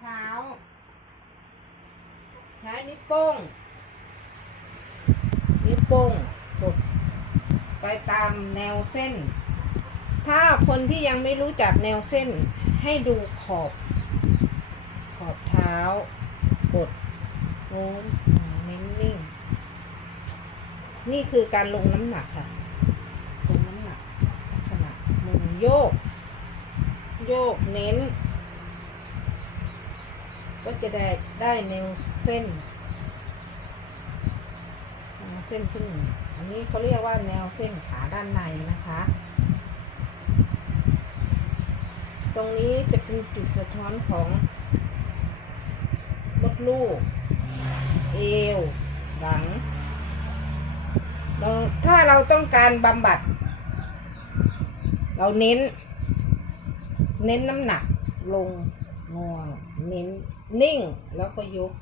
เท้า ใช้นิ้วโป้ง นิ้วโป้งกดไปตามแนวเส้น ถ้าคนที่ยังไม่รู้จักแนวเส้น ให้ดูขอบ ขอบเท้ากดโน้มเน้นนิ่งนี่คือการลงน้ำหนักค่ะ ลงน้ำหนักลักษณะมือโยก โยกเน้น ก็จะได้ได้แนวเส้นเส้นขึ้น อันนี้เขาเรียกว่าแนวเส้นขาด้านในนะคะ ตรงนี้จะเป็นจุดสะท้อนของมดลูก เอว หลัง ถ้าเราต้องการบำบัด เราเน้น เน้นน้ำหนักลง งอ เน้นนิ่งแล้วก็ยก